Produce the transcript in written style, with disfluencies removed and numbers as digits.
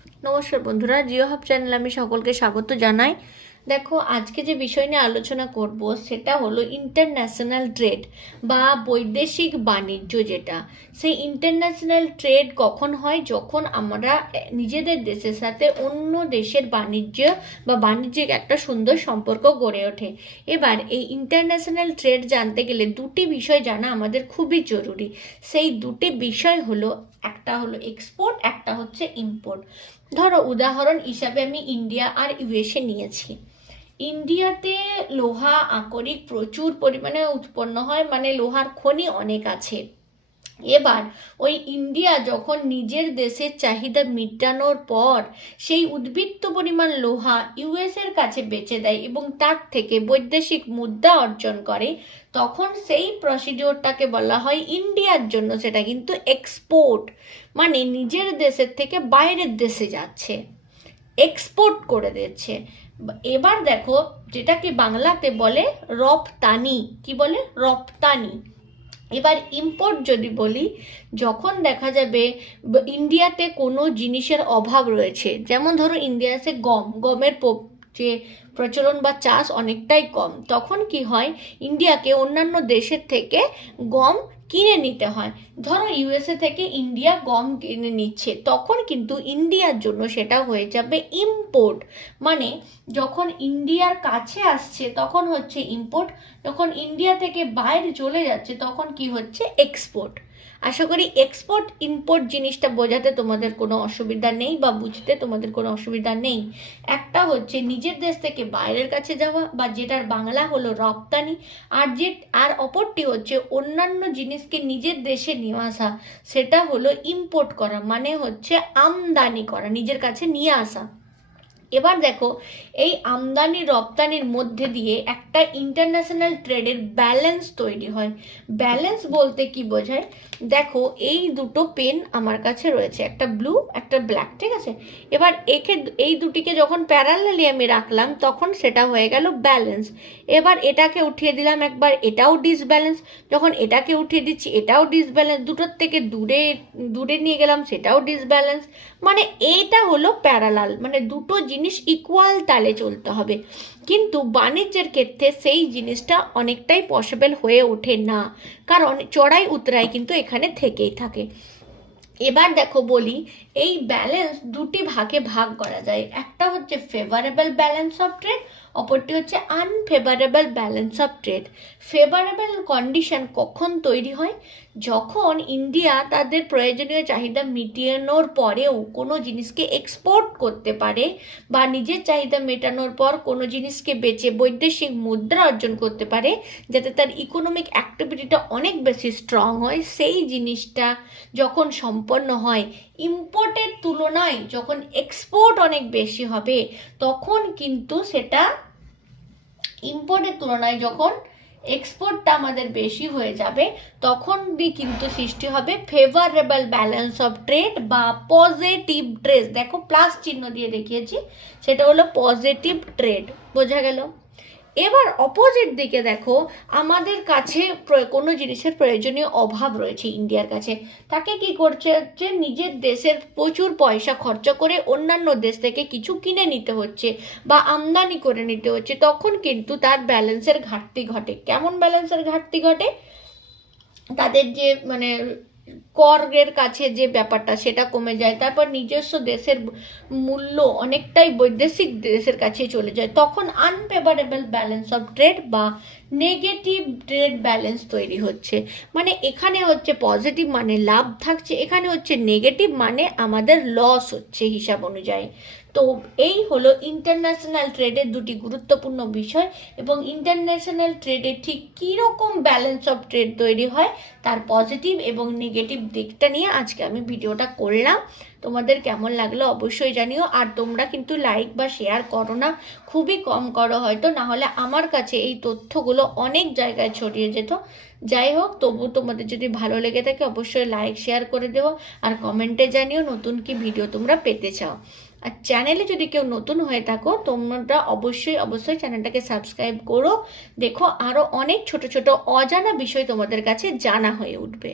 নমস্কার বন্ধুরা, জিও হাব চ্যানেলে আমি সকলকে স্বাগত জানাই। দেখো, আজকে যে বিষয় নিয়ে আলোচনা করব সেটা হলো ইন্টারন্যাশনাল ট্রেড বা বৈদেশিক বাণিজ্য। যেটা সেই ইন্টারন্যাশনাল ট্রেড কখন হয়, যখন আমরা নিজেদের দেশের সাথে অন্য দেশের বাণিজ্য বা বাণিজ্যিক একটা সুন্দর সম্পর্ক গড়ে ওঠে। এবার এই ইন্টারন্যাশনাল ট্রেড জানতে গেলে দুটি বিষয় জানা আমাদের খুবই জরুরি। সেই দুটি বিষয় হলো, একটা হলো এক্সপোর্ট, একটা হচ্ছে ইম্পোর্ট। ধরো, উদাহরণ হিসাবে আমি ইন্ডিয়া আর ইউএসএ নিয়েছি। ইন্ডিয়াতে লোহা আকরিক প্রচুর পরিমাণে উৎপন্ন হয়, মানে লোহার খনি অনেক আছে। এবার ওই ইন্ডিয়া যখন নিজের দেশের চাহিদা মেটানোর পর সেই উদ্বৃত্ত পরিমাণ লোহা ইউএসের কাছে বেচে দেয় এবং তার থেকে বৈদেশিক মুদ্রা অর্জন করে, তখন সেই প্রসিডিওরটাকে বলা হয় ইন্ডিয়ার জন্য সেটা কিন্তু এক্সপোর্ট। মানে নিজের দেশের থেকে বাইরের দেশে যাচ্ছে, এক্সপোর্ট করে দিচ্ছে। এবার দেখো, যেটাকে বাংলাতে বলে রপ্তানি। কি বলে? রপ্তানি। এবার ইম্পোর্ট যদি বলি, যখন দেখা যাবে ইন্ডিয়াতে কোনো জিনিসের অভাব রয়েছে, যেমন ধরো ইন্ডিয়াতে গমের যে প্রচলন বা চাষ অনেকটাই কম, তখন কি হয়, ইন্ডিয়াকে অন্যান্য দেশের থেকে গম কিনে নিতে হয়। ধরো ইউএসএ থেকে ইন্ডিয়া গম কিনে নিচ্ছে, তখন কিন্তু ইন্ডিয়ার জন্য সেটা হয়ে যাবে ইম্পোর্ট। মানে যখন ইন্ডিয়ার কাছে আসছে তখন হচ্ছে ইম্পোর্ট, যখন ইন্ডিয়া থেকে বাইরে চলে যাচ্ছে তখন কি হচ্ছে? এক্সপোর্ট। আশা করি এক্সপোর্ট ইম্পোর্ট জিনিসটা বোঝাতে তোমাদের কোনো অসুবিধা নেই বা বুঝতে তোমাদের কোনো অসুবিধা নেই। একটা হচ্ছে নিজের দেশ থেকে বাইরের কাছে যাওয়া, বা যেটার বাংলা হলো রপ্তানি। আর অপরটি হচ্ছে অন্যান্য জিনিসকে নিজের দেশে নিয়ে আসা, সেটা হলো ইম্পোর্ট করা, মানে হচ্ছে আমদানি করা, নিজের কাছে নিয়ে আসা। এবার দেখো, এই আমদানি রপ্তানির মধ্যে দিয়ে একটা ইন্টারন্যাশনাল ট্রেডের ব্যালেন্স তৈরি হয়। ব্যালেন্স বলতে কি বোঝায়? দেখো, এই দুটো পেন আমার কাছে রয়েছে, একটা ব্লু একটা ব্ল্যাক, ঠিক আছে? এবার এই দুটিকে যখন প্যারালালি আমি রাখলাম তখন সেটা হয়ে গেল ব্যালেন্স। এবার এটাকে উঠিয়ে দিলাম একবার, এটাও ডিসব্যালেন্স। যখন এটাকে উঠিয়ে দিচ্ছি এটাও ডিসব্যালেন্স। দুটোর থেকে দূরে দূরে নিয়ে গেলাম, সেটাও ডিসব্যালেন্স। মানে এটা হলো প্যারালাল, মানে দুটো জিনিস ইকুয়াল তালে চলতে হবে। কিন্তু বাণিজ্যের ক্ষেত্রে সেই জিনিসটা অনেকটাই পসিবল হয়ে ওঠে না, কারণ চড়াই উতরাই কিন্তু এখানে থেকেই থাকে। এবার দেখো বলি, এই ব্যালেন্স দুটি ভাগে ভাগ করা যায়। একটা হচ্ছে ফেভারেবল ব্যালেন্স অফ ট্রেড, অপরটি হচ্ছে unfavourable balance of trade. Favourable condition কখন তৈরি হয়? যখন ইন্ডিয়া তাদের প্রয়োজনীয় চাহিদা মিটিয়ে পরেও কোনো জিনিসকে এক্সপোর্ট করতে পারে, বা নিজের চাহিদা মেটানোর পর কোনো জিনিসকে বেচে বৈদেশিক মুদ্রা অর্জন করতে পারে, যাতে তার ইকোনমিক অ্যাক্টিভিটিটা অনেক বেশি স্ট্রং হয়, সেই জিনিসটা যখন সম্পন্ন হয়। ইম্পোর্টের তুলনায় যখন এক্সপোর্ট অনেক বেশি হবে, তখন কিন্তু সেটা ইম্পোর্টের তুলনায় যখন এক্সপোর্টটা আমাদের বেশি হয়ে যাবে, তখন কিন্তু সৃষ্টি হবে ফেভারেবল ব্যালেন্স অফ ট্রেড বা পজিটিভ ট্রেড। দেখো, প্লাস চিহ্ন দিয়ে দেখিয়েছি, সেটা হলো পজিটিভ ট্রেড। বোঝা গেল? এবার অপোজিট দিকে দেখো, আমাদের কাছে কোনো জিনিসের প্রয়োজনীয় অভাব রয়েছে ইন্ডিয়ার কাছে, তাকে কি করছে হচ্ছে নিজের দেশের প্রচুর পয়সা খরচ করে অন্যান্য দেশ থেকে কিছু কিনে নিতে হচ্ছে বা আমদানি করে নিতে হচ্ছে, তখন কিন্তু তার ব্যালেন্সের ঘাটতি ঘটে। কেমন ব্যালেন্সের ঘাটতি ঘটে? তাদের যে মানে করের কাছে যে ব্যাপারটা সেটা কমে যায়, তারপর নিজস্ব দেশের মূল্য অনেকটাই বৈদেশিক দেশের কাছে চলে যায়, তখন আনফেভারেবল ব্যালেন্স অফ ট্রেড বা নেগেটিভ ট্রেড ব্যালেন্স তৈরি হচ্ছে। মানে এখানে হচ্ছে পজিটিভ মানে লাভ থাকছে, এখানে হচ্ছে নেগেটিভ মানে আমাদের লস হচ্ছে হিসাব অনুযায়ী। তো এই হলো ইন্টারন্যাশনাল ট্রেডের দুটি গুরুত্বপূর্ণ বিষয়, এবং ইন্টারন্যাশনাল ট্রেডে ঠিক কীরকম ব্যালেন্স অফ ট্রেড তৈরি হয় তার পজিটিভ এবং নেগেটিভ দিকটা নিয়ে আজকে আমি ভিডিওটা করলাম। তোমাদের কেমন লাগলো অবশ্যই জানিও। আর তোমরা কিন্তু লাইক বা শেয়ার করো না, খুবই কম করো হয়তো, না হলে আমার কাছে এই তথ্যগুলো অনেক জায়গায় ছড়িয়ে যেত। যাই হোক, তবু তোমাদের যদি ভালো লেগে থাকে অবশ্যই লাইক শেয়ার করে দেবো, আর কমেন্টে জানিও নতুন কি ভিডিও তোমরা পেতে চাও। আর চ্যানেলে যদি কেউ নতুন হয়ে থাকো, তোমরা অবশ্যই চ্যানেলটাকে সাবস্ক্রাইব করো। দেখো, আরও অনেক ছোট ছোট অজানা বিষয় তোমাদের কাছে জানা হয়ে উঠবে।